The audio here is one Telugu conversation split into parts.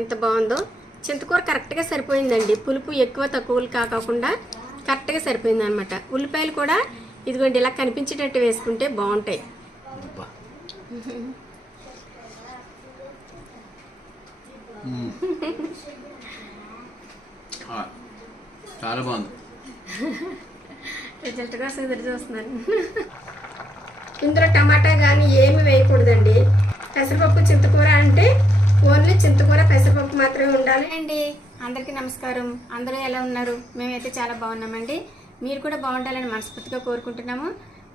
ఎంత బాగుందో. చింతకూర కరెక్ట్గా సరిపోయిందండి. పులుపు ఎక్కువ తక్కువలు కాకుండా కరెక్ట్గా సరిపోయింది అనమాట ఉల్లిపాయలు కూడా ఇదిగోండి ఇలా కనిపించేటట్టు వేసుకుంటే బాగుంటాయి. చాలా బాగుంది. రిజల్ట్ కోసం ఎదురు చూస్తున్నాను ఇందులో టమాటా కానీ ఏమి వేయకూడదండి. పెసరపప్పు చింతకూర అంటే ఓన్లీ చింతకూర పెసరపప్పు మాత్రమే ఉండాలి. అండి అందరికీ నమస్కారం. అందరూ ఎలా ఉన్నారు? మేమైతే చాలా బాగున్నామండి. మీరు కూడా బాగుండాలని మనస్ఫూర్తిగా కోరుకుంటున్నాము.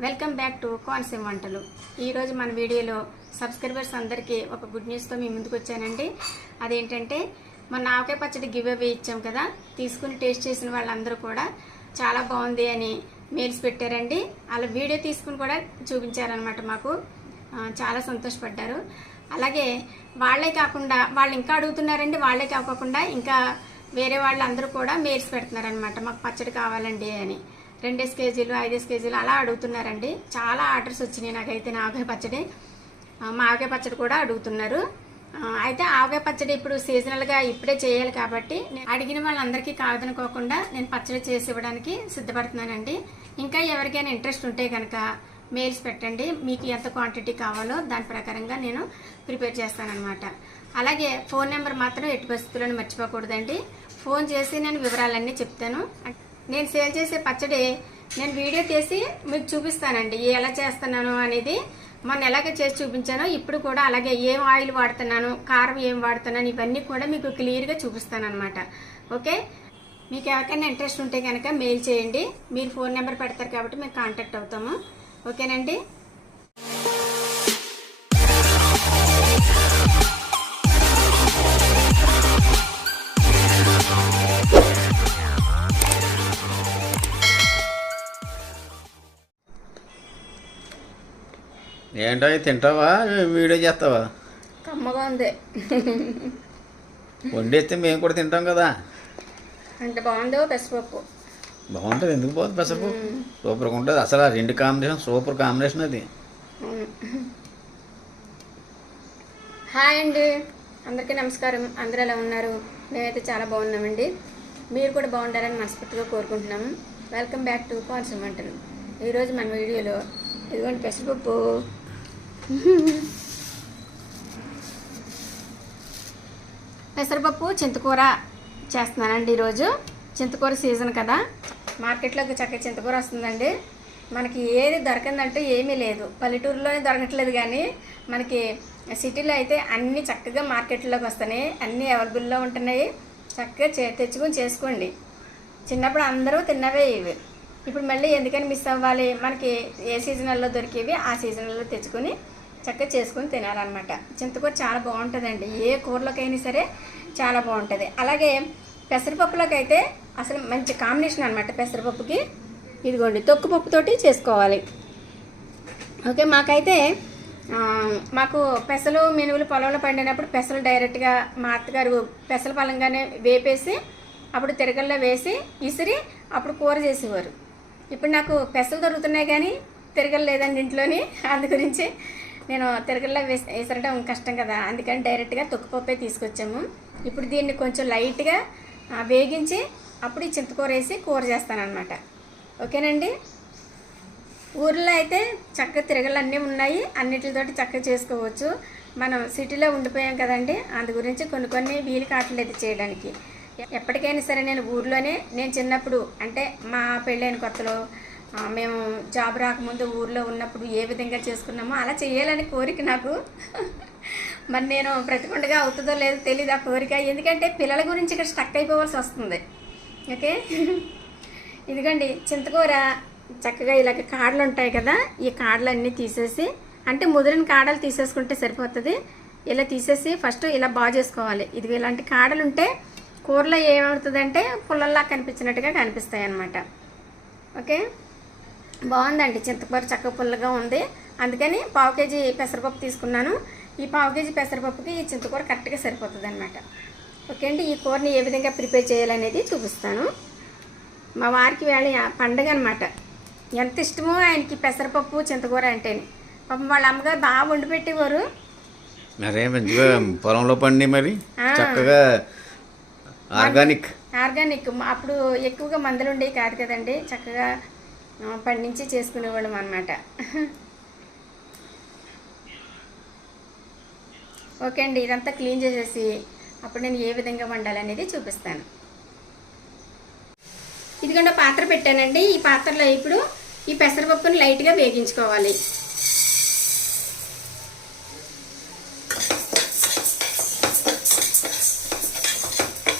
వెల్కమ్ బ్యాక్ టు కోనసీమ వంటలు. ఈరోజు మన వీడియోలో సబ్స్క్రైబర్స్ అందరికీ ఒక గుడ్ న్యూస్తో మీ ముందుకు వచ్చానండి. అదేంటంటే మన ఆవకాయ పచ్చడి గివ్ అవే ఇచ్చాం కదా తీసుకుని టేస్ట్ చేసిన వాళ్ళందరూ కూడా చాలా బాగుంది అని మెయిల్స్ పెట్టారండి. అలా వీడియో తీసుకుని కూడా చూపించారనమాట మాకు. చాలా సంతోషపడ్డారు. అలాగే వాళ్ళే కాకుండా వాళ్ళు ఇంకా అడుగుతున్నారండి వాళ్ళే కాకుండా ఇంకా వేరే వాళ్ళందరూ కూడా మేర్స్ పెడుతున్నారనమాట మాకు పచ్చడి కావాలండి అని. రెండేసి కేజీలు ఐదేసి కేజీలు అలా అడుగుతున్నారండి. చాలా ఆర్డర్స్ వచ్చినాయి నాకైతే నా ఆవకాయ పచ్చడి. మా ఆవకాయ పచ్చడి కూడా అడుగుతున్నారు. అయితే ఆవకాయ పచ్చడి ఇప్పుడు సీజనల్గా ఇప్పుడే చేయాలి కాబట్టి నేను అడిగిన వాళ్ళందరికీ కాదనుకోకుండా నేను పచ్చడి చేసి ఇవ్వడానికి సిద్ధపడుతున్నానండి. ఇంకా ఎవరికైనా ఇంట్రెస్ట్ ఉంటే కనుక మెయిల్స్ పెట్టండి మీకు ఎంత క్వాంటిటీ కావాలో దాని ప్రకారంగా నేను ప్రిపేర్ చేస్తానన్నమాట. అలాగే ఫోన్ నెంబర్ మాత్రం ఎట్టి పరిస్థితులను మర్చిపోకూడదండి. ఫోన్ చేసి నేను వివరాలన్నీ చెప్తాను. నేను సేల్ చేసే పచ్చడి నేను వీడియో తీసి మీకు చూపిస్తానండి ఎలా చేస్తున్నాను అనేది. మొన్న ఎలాగ చేసి చూపించానో ఇప్పుడు కూడా అలాగే ఏం ఆయిల్ వాడుతున్నాను కారం ఏం వాడుతున్నాను ఇవన్నీ కూడా మీకు క్లియర్గా చూపిస్తాను అనమాట ఓకే మీకు ఎవరికైనా ఇంట్రెస్ట్ ఉంటే కనుక మెయిల్ చేయండి. మీరు ఫోన్ నెంబర్ పెడతారు కాబట్టి మేము కాంటాక్ట్ అవుతాము. ఓకేనండి? ఏంటో తింటావా? వీడియో చేస్తావా? కమ్మగా ఉంది. వండేస్తే మేము కూడా తింటాం కదా. అంత బాగుందో పెసరపప్పు. బాగుంటుంది ఎందుకు పోతుంది పెసరపప్పు సూపర్గా ఉంటుంది. అసలు ఆ రెండు కాంబినేషన్ సూపర్ కాంబినేషన్ అది. హాయ్ అండి. అందరికీ నమస్కారం. అందరూ ఎలా ఉన్నారు? మేమైతే చాలా బాగున్నామండి. మీరు కూడా బాగుండాలని మనస్ఫూర్తిగా కోరుకుంటున్నాము. వెల్కమ్ బ్యాక్ టు కోనసీమ వంటలు ఈరోజు మన వీడియోలో ఇదిగోండి పెసరపప్పు. పెసరపప్పు చింతకూర చేస్తున్నానండి ఈరోజు. చింతకూర సీజన్ కదా? మార్కెట్లోకి చక్కగా చింతకూర వస్తుందండి. మనకి ఏది దొరకందంటే ఏమీ లేదు. పల్లెటూరులోనే దొరకట్లేదు కానీ మనకి సిటీలో అయితే అన్నీ చక్కగా మార్కెట్లోకి వస్తున్నాయి. అన్నీ అవైలబుల్లో ఉంటున్నాయి. చక్కగా చే తెచ్చుకొని చేసుకోండి. చిన్నప్పుడు అందరూ తిన్నవే ఇవి. ఇప్పుడు మళ్ళీ ఎందుకని మిస్ అవ్వాలి? మనకి ఏ సీజనల్లో దొరికేవి ఆ సీజన్లో తెచ్చుకొని చక్కగా చేసుకొని తినాలన్నమాట. చింతకూర చాలా బాగుంటుందండి. ఏ కూరలోకైనా సరే చాలా బాగుంటుంది. అలాగే పెసరపప్పులోకి అయితే అసలు మంచి కాంబినేషన్ అనమాట పెసరపప్పుకి. ఇదిగోండి తొక్కుపప్పుతోటి చేసుకోవాలి. ఓకే మాకైతే మాకు పెసలు మినువులు పొలంలో పండినప్పుడు పెసలు డైరెక్ట్గా మా అత్తగారు పెసల పొలంగానే వేపేసి అప్పుడు తిరగల్లో వేసి ఇసిరి అప్పుడు కూర చేసేవారు. ఇప్పుడు నాకు పెసలు దొరుకుతున్నాయి కానీ తిరగలు లేదండి ఇంట్లోని. అందు గురించి నేను తిరగల్లో వేసి వేసరడం కష్టం కదా. అందుకని డైరెక్ట్గా తొక్కుపప్పే తీసుకొచ్చాము. ఇప్పుడు దీన్ని కొంచెం లైట్గా వేగించి అప్పుడు ఈ చింతకూర వేసి కూర చేస్తానన్నమాట. ఓకేనండి? ఊర్లో అయితే చక్కగా తిరగలు అన్నీ ఉన్నాయి. అన్నిటితోటి చక్కగా చేసుకోవచ్చు. మనం సిటీలో ఉండిపోయాం కదండి అందు గురించి కొన్ని కొన్ని వీలు కావట్లేదు చేయడానికి. ఎప్పటికైనా సరే నేను ఊర్లోనే నేను చిన్నప్పుడు అంటే మా పెళ్ళైన కొత్తలో మేము జాబ్ రాకముందు ఊర్లో ఉన్నప్పుడు ఏ విధంగా చేసుకున్నామో అలా చేయాలని కోరిక నాకు. మరి నేను బ్రతికుండగా అవుతుందో లేదో తెలియదు ఆ కోరిక. ఎందుకంటే పిల్లల గురించి ఇక్కడ స్టక్ అయిపోవాల్సి వస్తుంది. ఓకే? ఇదిగోండి చింతకూర. చక్కగా ఇలాగ కాడలు ఉంటాయి కదా ఈ కాడలు అన్నీ తీసేసి అంటే ముదిరిన కాడలు తీసేసుకుంటే సరిపోతుంది. ఇలా తీసేసి ఫస్ట్ ఇలా బాగు చేసుకోవాలి. ఇది ఇలాంటి కాడలు ఉంటే కూరలో ఏమవుతుందంటే పుల్లల్లా కనిపించినట్టుగా కనిపిస్తాయి అన్నమాట. ఓకే? బాగుందండి చింతకూర చక్క పుల్లగా ఉంది. అందుకని పావు కేజీ పెసరపప్పు తీసుకున్నాను. ఈ పావు కేజీ పెసరపప్పుకి ఈ చింతకూర కరెక్ట్గా సరిపోతుంది అనమాట ఓకే అండి ఈ కూరని ఏ విధంగా ప్రిపేర్ చేయాలనేది చూపిస్తాను. మా వారికి వేళ పండగ అనమాట ఎంత ఇష్టమో ఆయనకి పెసరపప్పు చింతకూర అంటేనే. పాపం వాళ్ళ అమ్మగారు బాగా వండి పెట్టేవారు. మంచిగా పొలంలో పండి మరి. చక్కగా ఆర్గానిక్. ఆర్గానిక్. అప్పుడు ఎక్కువగా మందులు ఉండేవి కాదు కదండి. చక్కగా పండించి చేసుకునేవాళ్ళం అనమాట ఓకే అండి ఇదంతా క్లీన్ చేసేసి అప్పుడు నేను ఏ విధంగా వండాలనేది చూపిస్తాను. ఇదిగోండి పాత్ర పెట్టానండి. ఈ పాత్రలో ఇప్పుడు ఈ పెసరపప్పుని లైట్గా వేగించుకోవాలి.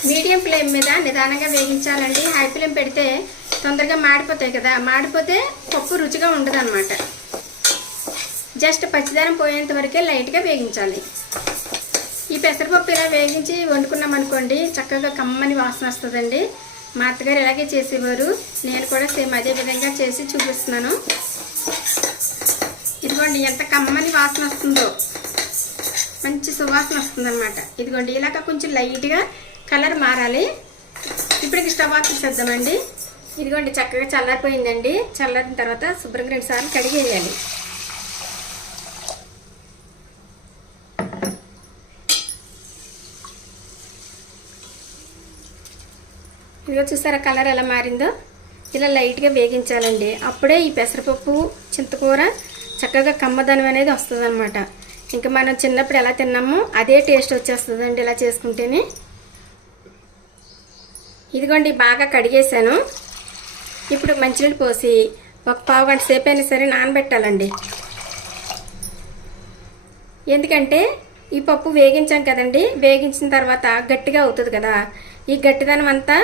మీడియం ఫ్లేమ్ మీద నిదానంగా వేగించాలండి. హై ఫ్లేమ్ పెడితే తొందరగా మాడిపోతాయి కదా. మాడిపోతే పప్పు రుచిగా ఉండదు అనమాట జస్ట్ పచ్చిదనం పోయేంత వరకే లైట్గా వేగించాలి. ఈ పెసరపప్పు ఇలా వేగించి వండుకున్నాం అనుకోండి చక్కగా కమ్మని వాసన వస్తుందండి. మా అత్తగారు ఇలాగే చేసేవారు. నేను కూడా సేమ్ అదే విధంగా చేసి చూపిస్తున్నాను. ఇదిగోండి ఎంత కమ్మని వాసన వస్తుందో. మంచి సువాసన వస్తుందన్నమాట. ఇదిగోండి ఇలాగ కొంచెం లైట్గా కలర్ మారాలి. ఇప్పటికి స్టవ్ ఆఫ్ చేసేద్దామండి. ఇదిగోండి చక్కగా చల్లారిపోయిందండి. చల్లారిన తర్వాత శుభ్రంగా రెండుసార్లు కడిగేయాలి. ఇదిగో చూసారా కలర్ ఎలా మారిందో? ఇలా లైట్గా వేగించాలండి. అప్పుడే ఈ పెసరపప్పు చింతకూర చక్కగా కమ్మదనం అనేది వస్తుంది అనమాట ఇంకా మనం చిన్నప్పుడు ఎలా తిన్నామో అదే టేస్ట్ వచ్చేస్తుందండి ఇలా చేసుకుంటేనే. ఇదిగోండి బాగా కడిగేసాను ఇప్పుడు మంచినీళ్ళు పోసి ఒక పావు గంట సేపు అయినా సరే నానబెట్టాలండి. ఎందుకంటే ఈ పప్పు వేగించాం కదండి. వేగించిన తర్వాత గట్టిగా అవుతుంది కదా. ఈ గట్టిదనం అంతా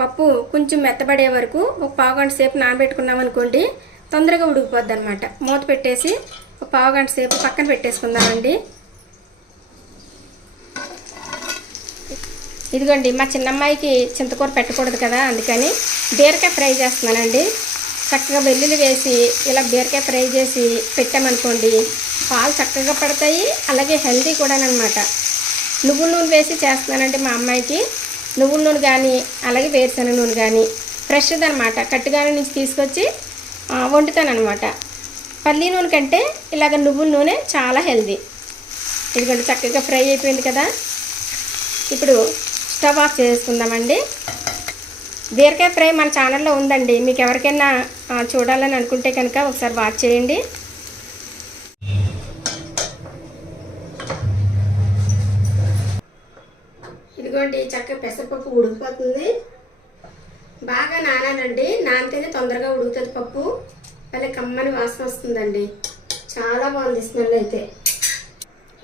పప్పు కొంచెం మెత్తబడే వరకు ఒక పావు గంట సేపు నానబెట్టుకున్నాం అనుకోండి తొందరగా ఉడికిపోద్ది అనమాట మూత పెట్టేసి ఒక పావు గంట సేపు పక్కన పెట్టేసుకుందామండి. ఇదిగోండి మా చిన్నమ్మాయికి చింతకూర పెట్టకూడదు కదా అందుకని బీరకాయ ఫ్రై చేస్తున్నానండి. చక్కగా వెల్లుల్లి వేసి ఇలా బీరకాయ ఫ్రై చేసి పెట్టామనుకోండి పాలు చక్కగా పడతాయి అలాగే హెల్తీ కూడా అనమాట నువ్వుల నూనె వేసి చేస్తున్నానండి మా అమ్మాయికి. నువ్వుల నూనె కానీ అలాగే వేరుశనగ నూనె కానీ ఫ్రెష్ది అనమాట కట్టుగానే నుంచి తీసుకొచ్చి వండుతానమాట పల్లి నూనె కంటే ఇలాగ నువ్వుల నూనె చాలా హెల్దీ. ఎందుకంటే చక్కగా ఫ్రై అయిపోయింది కదా. ఇప్పుడు స్టవ్ ఆఫ్ చేసుకుందామండి. బీరకాయ ఫ్రై మన ఛానల్లో ఉందండి. మీకు ఎవరికైనా చూడాలని అనుకుంటే కనుక ఒకసారి వాచ్ చేయండి. ఇదిగోండి చక్కగా పెసరపప్పు ఉడికిపోతుంది. బాగా నానాలండి. నానితేనే తొందరగా ఉడుకుతుంది పప్పు. మళ్ళీ కమ్మని వాసన వస్తుందండి. చాలా బాగుంది స్మెల్ అయితే.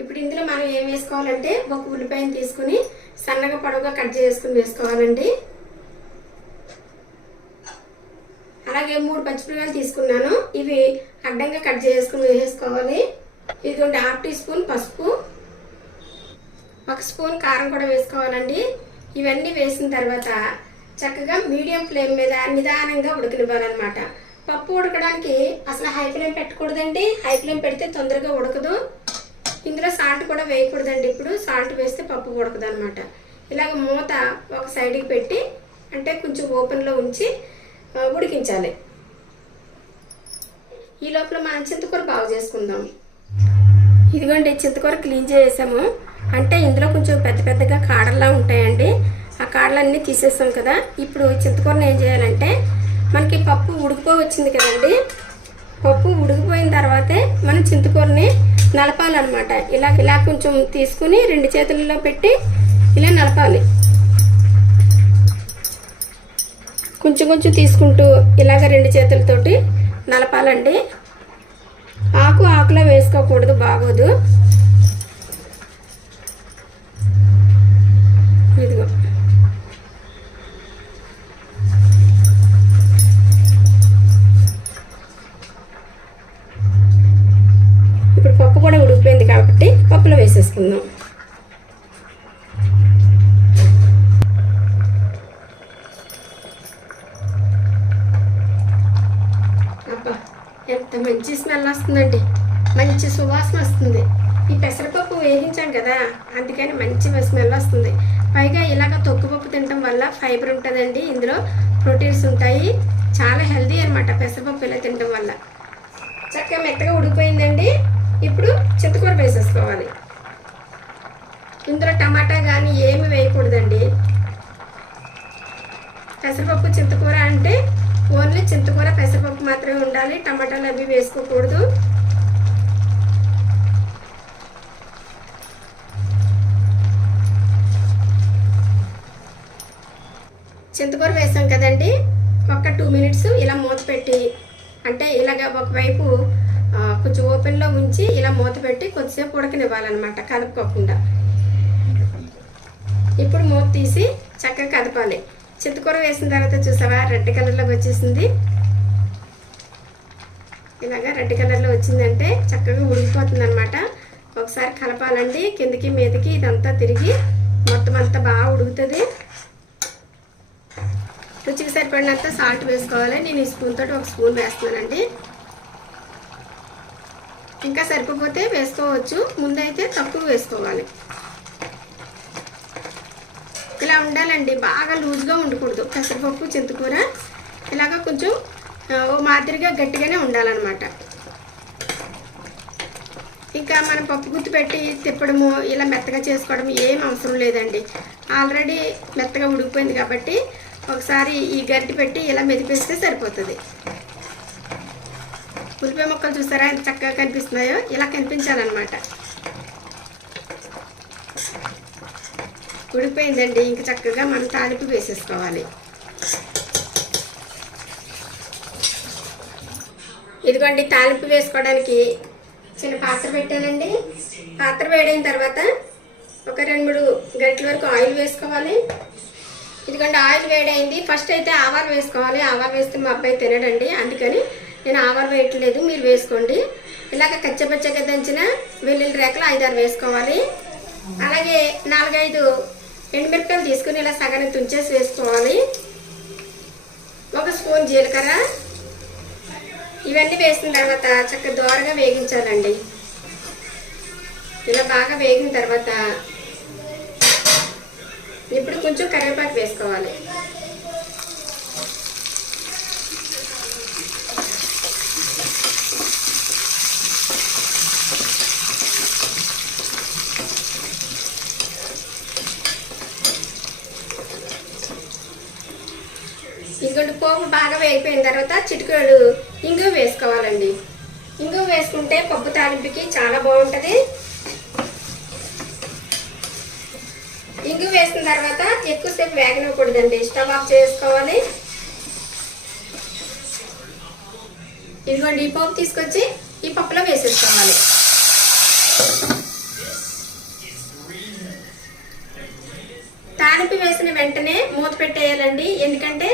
ఇప్పుడు ఇందులో మనం ఏం వేసుకోవాలంటే ఒక ఉల్లిపాయను తీసుకుని సన్నగా పొడవుగా కట్ చేసుకుని వేసుకోవాలండి. అలాగే మూడు పచ్చిమిరకాయలు తీసుకున్నాను. ఇవి అడ్డంగా కట్ చేసుకుని వేసుకోవాలి. ఇదిగోండి హాఫ్ టీ స్పూన్ పసుపు. ఒక స్పూన్ కారం కూడా వేసుకోవాలండి. ఇవన్నీ వేసిన తర్వాత చక్కగా మీడియం ఫ్లేమ్ మీద నిదానంగా ఉడకనివ్వాలన్నమాట. పప్పు ఉడకడానికి అసలు హై ఫ్లేమ్ పెట్టకూడదండి. హై ఫ్లేమ్ పెడితే తొందరగా ఉడకదు. ఇందులో సాల్ట్ కూడా వేయకూడదండి. ఇప్పుడు సాల్ట్ వేస్తే పప్పు ఉడకదు అనమాట ఇలాగ మూత ఒక సైడ్కి పెట్టి అంటే కొంచెం ఓపెన్లో ఉంచి ఉడికించాలి. ఈ లోపల మనం చింతకూర బాగు చేసుకుందాం. ఇదిగోండి చింతకూర క్లీన్ చేసాము అంటే ఇందులో కొంచెం పెద్ద పెద్దగా కాడల్లా ఉంటాయండి. ఆ కాడలన్నీ తీసేసాం కదా. ఇప్పుడు చింతకూరని ఏం చేయాలంటే మనకి పప్పు ఉడికిపో వచ్చింది కదండి. పప్పు ఉడికిపోయిన తర్వాతే మనం చింతకూరని నలపాలన్నమాట. ఇలా ఇలా కొంచెం తీసుకుని రెండు చేతుల్లో పెట్టి ఇలా నలపాలి. కొంచెం కొంచెం తీసుకుంటూ ఇలాగ రెండు చేతులతోటి నలపాలండి. ఆకు ఆకులో వేసుకోకూడదు బాగోదు. ఇదిగో. ఇప్పుడు పప్పు కూడా ఉడికిపోయింది కాబట్టి పప్పులో వేసేసుకుందాం. ఎంత మంచి స్మెల్ వస్తుందండి. మంచి సువాసన వస్తుంది. ఈ పెసరపప్పు వేయించాం కదా అందుకని మంచి స్మెల్ వస్తుంది. పైగా ఇలాగ తొక్కుపప్పు తినడం వల్ల ఫైబర్ ఉంటుందండి. ఇందులో ప్రోటీన్స్ ఉంటాయి. చాలా హెల్దీ అనమాట పెసరపప్పు ఇలా తినడం వల్ల. చక్కగా మెత్తగా ఉడిపోయిందండి ఇప్పుడు చింతకూర వేసేసుకోవాలి. ఇందులో టమాటా కానీ ఏమి వేయకూడదండి. పెసరపప్పు చింతకూర అంటే ఓన్లీ చింతకూర పెసరపప్పు మాత్రమే ఉండాలి. టమాటాలు అవి వేసుకోకూడదు. చింతకూర వేసాం కదండి. ఒక టూ మినిట్స్ ఇలా మూత పెట్టి అంటే ఇలాగ ఒకవైపు కొంచెం ఓపెన్లో ఉంచి ఇలా మూత పెట్టి కొద్దిసేపు ఉడకనివ్వాలన్నమాట కదపకోకుండా ఇప్పుడు మూత తీసి చక్కగా కదపాలి. చింతకూర వేసిన తర్వాత చూసావా రెడ్ కలర్లోకి వచ్చేసింది. ఇలాగా రెడ్ కలర్లో వచ్చిందంటే చక్కగా ఉడికిపోతుంది అనమాట ఒకసారి కలపాలండి కిందకి మీదకి ఇదంతా తిరిగి మొత్తం అంతా బాగా ఉడుకుతుంది. రుచికి సరిపడినంత సాల్ట్ వేసుకోవాలి. నేను ఈ స్పూన్ తోటి ఒక స్పూన్ వేస్తున్నానండి. ఇంకా సరిపోతే వేసుకోవచ్చు. ముందైతే తక్కువ వేసుకోవాలి. ఇలా ఉండాలండి. బాగా లూజ్గా ఉండకూడదు. పెసరపప్పు చింతకూర ఇలాగ కొంచెం ఓ మాదిరిగా గట్టిగానే ఉండాలన్నమాట. ఇంకా మనం పప్పు గుత్తి పెట్టి తిప్పడము ఇలా మెత్తగా చేసుకోవడం ఏం అవసరం లేదండి. ఆల్రెడీ మెత్తగా ఉడికిపోయింది కాబట్టి ఒకసారి ఈ గరిటె పెట్టి ఇలా మెదిపేస్తే సరిపోతుంది. ఉల్లిపాయ మొక్కలు చూసారా ఎంత చక్కగా కనిపిస్తున్నాయో? ఇలా కనిపించాలన్నమాట. ఉడిపోయిందండి ఇంక చక్కగా మనం తాలింపు వేసేసుకోవాలి. ఇదిగోండి తాలింపు వేసుకోవడానికి చిన్న పాత్ర పెట్టానండి. పాత్ర వేడైన తర్వాత ఒక రెండు మూడు గంటల వరకు ఆయిల్ వేసుకోవాలి. ఇదిగోండి ఆయిల్ వేడైంది. ఫస్ట్ అయితే ఆవాలు వేసుకోవాలి. ఆవాలు వేస్తే మా అబ్బాయి తినడండి. అందుకని నేను ఆవాలు వేయట్లేదు. మీరు వేసుకోండి. ఇలాగ కచ్చపచ్చగా దంచిన వెల్లుల్లి రేకలు ఐదారు వేసుకోవాలి. అలాగే నాలుగైదు ఎండుమిరపకాయలు తీసుకుని ఇలా సగానికి తుంచేసి వేసుకోవాలి. ఒక స్పూన్ జీలకర్ర. ఇవన్నీ వేసిన తర్వాత చక్కగా దోరగా వేగించాలండి. ఇలా బాగా వేగిన తర్వాత ఇప్పుడు కొంచెం కరివేపాకు వేసుకోవాలి. ఇంకొంటి పోపు బాగా వేగిపోయిన తర్వాత చిటికెడు ఇంగు వేసుకోవాలండి. ఇంగు వేసుకుంటే పప్పు తాలింపుకి చాలా బాగుంటుంది. ఇంగు వేసిన తర్వాత ఎక్కువసేపు వేగనివ్వకూడదండి. స్టవ్ ఆఫ్ చేసుకోవాలి. ఇదిగోండి ఈ పప్పు తీసుకొచ్చి ఈ పప్పులో వేసేసుకోవాలి. తాలింపు వేసిన వెంటనే మూత పెట్టేయాలండి. ఎందుకంటే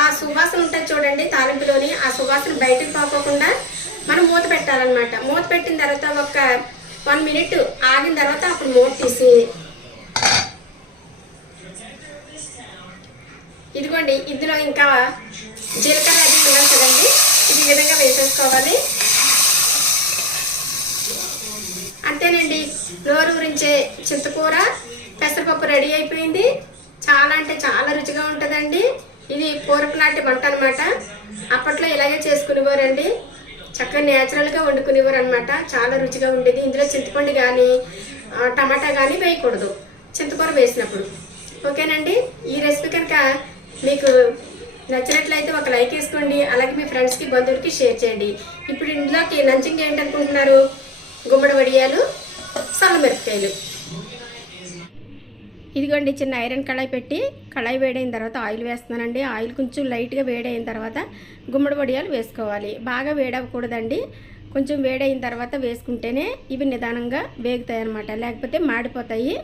ఆ సువాసన ఉంటుంది చూడండి తాలింపులోని. ఆ సువాసన బయటకు పోకోకుండా మనం మూత పెట్టాలన్నమాట. మూత పెట్టిన తర్వాత ఒక వన్ మినిట్ ఆగిన తర్వాత అప్పుడు మూత తీసి ఇదిగోండి ఇందులో ఇంకా జీలకర్ర అది ఉండాలి కదండి. ఇది ఈ విధంగా వేసేసుకోవాలి. అంతేనండి నోరు ఊరించే చింతకూర పెసరపప్పు రెడీ అయిపోయింది. చాలా అంటే చాలా రుచిగా ఉంటుందండి. ఇది పూరపు నాటి వంట అనమాట అప్పట్లో ఇలాగే చేసుకునేవారండి. చక్కగా న్యాచురల్గా వండుకునేవారు అనమాట చాలా రుచిగా ఉండేది. ఇందులో చింతపండు కానీ టమాటా కానీ వేయకూడదు. చింతకూర వేసినప్పుడు. ఓకేనండి? ఈ రెసిపీ కనుక మీకు నచ్చినట్లయితే ఒక లైక్ వేసుకోండి అలాగే మీ ఫ్రెండ్స్కి బంధువులకి షేర్ చేయండి. ఇప్పుడు ఇందులోకి లంచింగ్ ఏంటనుకుంటున్నారు? గుమ్మడి వడియాలు సల్లమిరపకాయలు ఇదిగోండి చిన్న ఐరన్ కళాయి పెట్టి కళాయి వేడైన తర్వాత ఆయిల్ వేస్తున్నానండి. ఆయిల్ కొంచెం లైట్గా వేడైన తర్వాత గుమ్మడి వడియాలు వేసుకోవాలి. బాగా వేడవకూడదండి కొంచెం వేడైన తర్వాత వేసుకుంటేనే ఇవి నిదానంగా వేగుతాయి అన్నమాట లేకపోతే మాడిపోతాయి.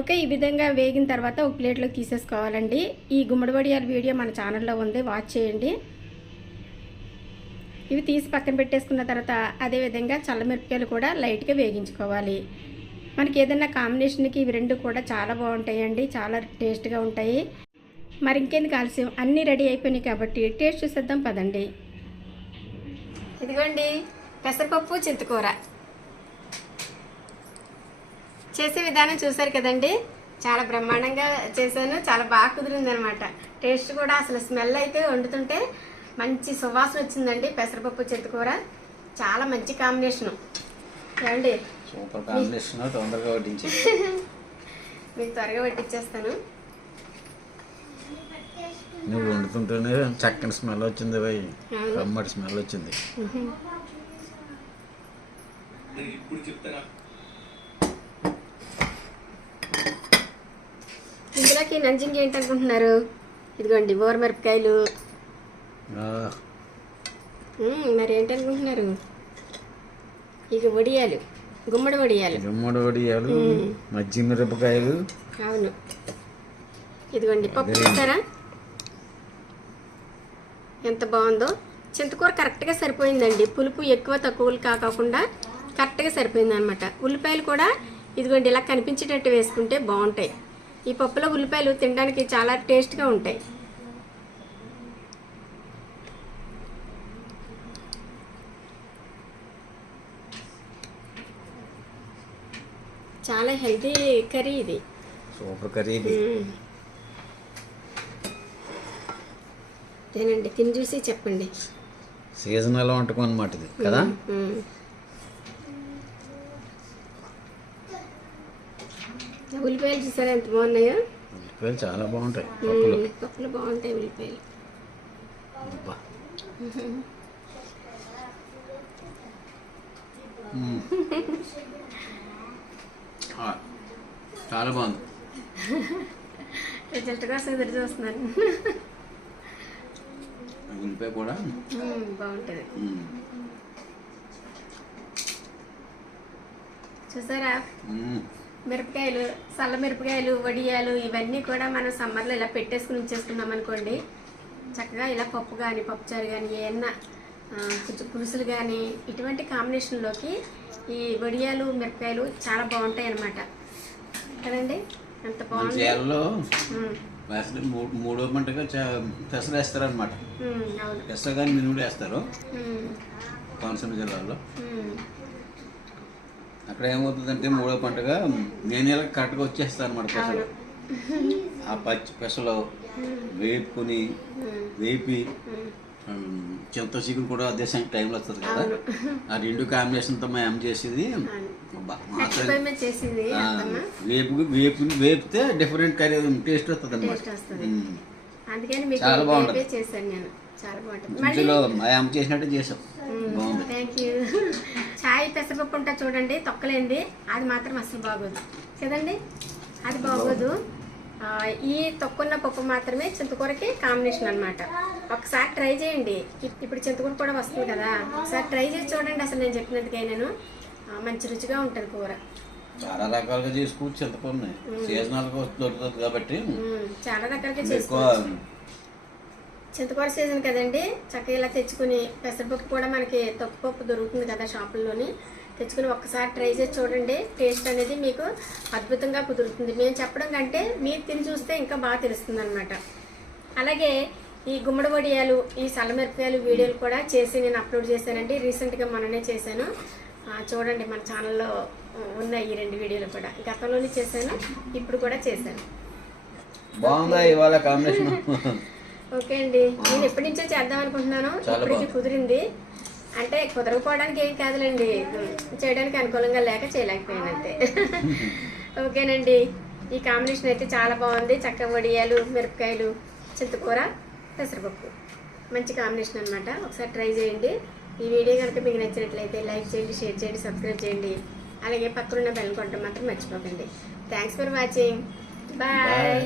ఓకే ఈ విధంగా వేగిన తర్వాత ఒక ప్లేట్లో తీసేసుకోవాలండి. ఈ గుమ్మడి వడియాల వీడియో మన ఛానల్లో ఉంది వాచ్ చేయండి. ఇవి తీసి పక్కన పెట్టేసుకున్న తర్వాత అదేవిధంగా చల్లమిరపకాయలు కూడా లైట్గా వేగించుకోవాలి. మనకి ఏదైనా కాంబినేషన్కి ఇవి రెండు కూడా చాలా బాగుంటాయండి చాలా టేస్ట్గా ఉంటాయి. మరి ఇంకెందుకు ఆలస్యం అన్నీ రెడీ అయిపోయినాయి కాబట్టి టేస్ట్ చూసేద్దాం పదండి. ఇదిగోండి పెసరపప్పు చింతకూర. చేసే విధానం చూసారు కదండి. చాలా బ్రహ్మాండంగా చేశాను. చాలా బాగా కుదిరింది అనమాట టేస్ట్ కూడా అసలు స్మెల్ అయితే వండుతుంటే మంచి సువాసన వచ్చిందండి పెసరపప్పు చింతకూర చాలా మంచి కాంబినేషను. ఏమండి? Super combination. తొందరగా వడ్డించి మీకు త్వరగా పట్టించేస్తాను నువ్వు వండుతుంటేనే చక్కని స్మెల్ వచ్చింది భయ్. కమ్మటి స్మెల్ వచ్చింది. ఇందులోకి నంజింగ్ ఏంటనుకుంటున్నారు? ఇదిగోండి మిరపకాయలు. ఆ, మ్మ్, మరి ఏంటనుకుంటున్నారు? ఇక వడియాలు గుమ్మడి వడియాలు. గుమ్మడి వడియాలు మజ్జి మిరపకాయలు. అవును. ఇదిగోండి పప్పు చూసారా? ఎంత బాగుందో. చింతకూర కరెక్ట్గా సరిపోయిందండి. పులుపు ఎక్కువ తక్కువలు కాకుండా కరెక్ట్గా సరిపోయింది అనమాట ఉల్లిపాయలు కూడా ఇదిగోండి ఇలా కనిపించేటట్టు వేసుకుంటే బాగుంటాయి. ఈ పప్పులో ఉల్లిపాయలు తినడానికి చాలా టేస్ట్గా ఉంటాయి. చాలా హెల్తీ కర్రీ ఇది. సూపర్ కర్రీ ఇది. తినండి తిని చూసి చెప్పండి. సీజనల్ వంటకం అనమాట ఇది కదా? ఉల్లిపాయలు చూసారా? ఎంత బాగున్నాయో? ఉల్లిపాయలు చాలా బాగుంటాయి. పప్పులు. పప్పులు బాగుంటాయి ఉల్లిపాయలు. చాలా బాగుంది. రిజల్ట్ కోసం ఎదురు చూస్తున్నాను ఉల్లిపాయ కూడా. బాగుంటుంది. చూసారా. మిరపకాయలు చల్ల మిరపకాయలు వడియాలు ఇవన్నీ కూడా మనం సమ్మర్లో ఇలా పెట్టేసుకుని ఉంచేసుకున్నాం అనుకోండి చక్కగా ఇలా పప్పు కానీ పప్పుచారు కానీ ఏమన్నా పులుసులు కానీ ఇటువంటి కాంబినేషన్లోకి ఈ వడియాలు మిరపకాయలు చాలా బాగుంటాయి అన్నమాట కదండి? ఎంత బాగుంది? మూడో పంటగా పెసలు వేస్తారు అనమాట పెసలు కానీ మినుములు వేస్తారు. కోనసీమ జిల్లాలో. అక్కడ ఏమవుతుందంటే మూడో పంటగా నేను ఇలా కరెక్ట్గా వచ్చేస్తాను అనమాట పెసలు. ఆ పచ్చి పెసలు వేపుకొని వేపి చింత చిగురు కూడా అదే సైన్ టైంలో వస్తుంది కదా. ఆ రెండు కాంబినేషన్తో కట్టెల మీద చేసింది. వేపు వేపు వేపితే డిఫరెంట్ కర్రీ టేస్ట్ వస్తుంది. అనమాట చాలా బాగుంటుంది. వేపే చేశాను నేను. చాలా బాగుంటుంది. మా చేసినట్టే చేసాం బాగుంది. థ్యాంక్ యూ చాయ్ పెసరపప్పు ఉంటా చూడండి తొక్కలేంది. అది మాత్రం అసలు బాగోదు. కదండి? అది బాగోదు. ఈ తొక్కున్న పప్పు మాత్రమే చింతకూరకి కాంబినేషన్ అన్నమాట. ఒకసారి ట్రై చేయండి. ఇప్- ఇప్పుడు చింతకూర కూడా వస్తుంది కదా. ఒకసారి ట్రై చేసి చూడండి అసలు నేను చెప్పినట్టుగా నేను మంచి రుచిగా ఉంటుంది కూర. చాలా రకాలుగా చేసుకోవచ్చు చింతపండు సీజనల్గా దొరుకుతుంది కాబట్టి. చాలా రకాలుగా చేసుకోవచ్చు. చింతకూర సీజన్ కదండి. చక్కగా ఇలా తెచ్చుకుని పెసరపప్పు కూడా మనకి తొక్కుపప్పు దొరుకుతుంది కదా షాపుల్లోని. తెచ్చుకుని ఒక్కసారి ట్రై చేసి చూడండి. టేస్ట్ అనేది మీకు అద్భుతంగా కుదురుతుంది. మేము చెప్పడం కంటే మీరు తిని చూస్తే ఇంకా బాగా తెలుస్తుంది అనమాట అలాగే ఈ గుమ్మడి వడియాలు ఈ సల్లమిరపకాయలు వీడియోలు కూడా చేసి నేను అప్లోడ్ చేశానండి. రీసెంట్గా మొన్ననే చేశాను. చూడండి మన ఛానల్లో ఉన్నాయి ఈ రెండు వీడియోలు కూడా. గతంలోనే చేశాను ఇప్పుడు కూడా చేశాను. బాగుందా ఇవాళ కాంబినేషన్? ఓకే అండి. నేను ఎప్పటి నుంచో చేద్దాం అనుకుంటున్నాను. ఇప్పటికి. కుదిరింది. అంటే కుదరకపోవడానికి ఏం కాదులేండి. చేయడానికి అనుకూలంగా లేక చేయలేకపోయాను అంతే. ఓకేనండి. ఈ కాంబినేషన్ అయితే చాలా బాగుంది. చక్క వడియాలు మిరపకాయలు చింతకూర పెసరపప్పు. మంచి కాంబినేషన్ అన్నమాట. ఒకసారి ట్రై చేయండి. ఈ వీడియో కనుక మీకు నచ్చినట్లయితే లైక్ చేయండి షేర్ చేయండి సబ్స్క్రైబ్ చేయండి. అలాగే పక్కనున్న బెల్ కొట్టడం మాత్రం మర్చిపోకండి. Thanks for watching bye.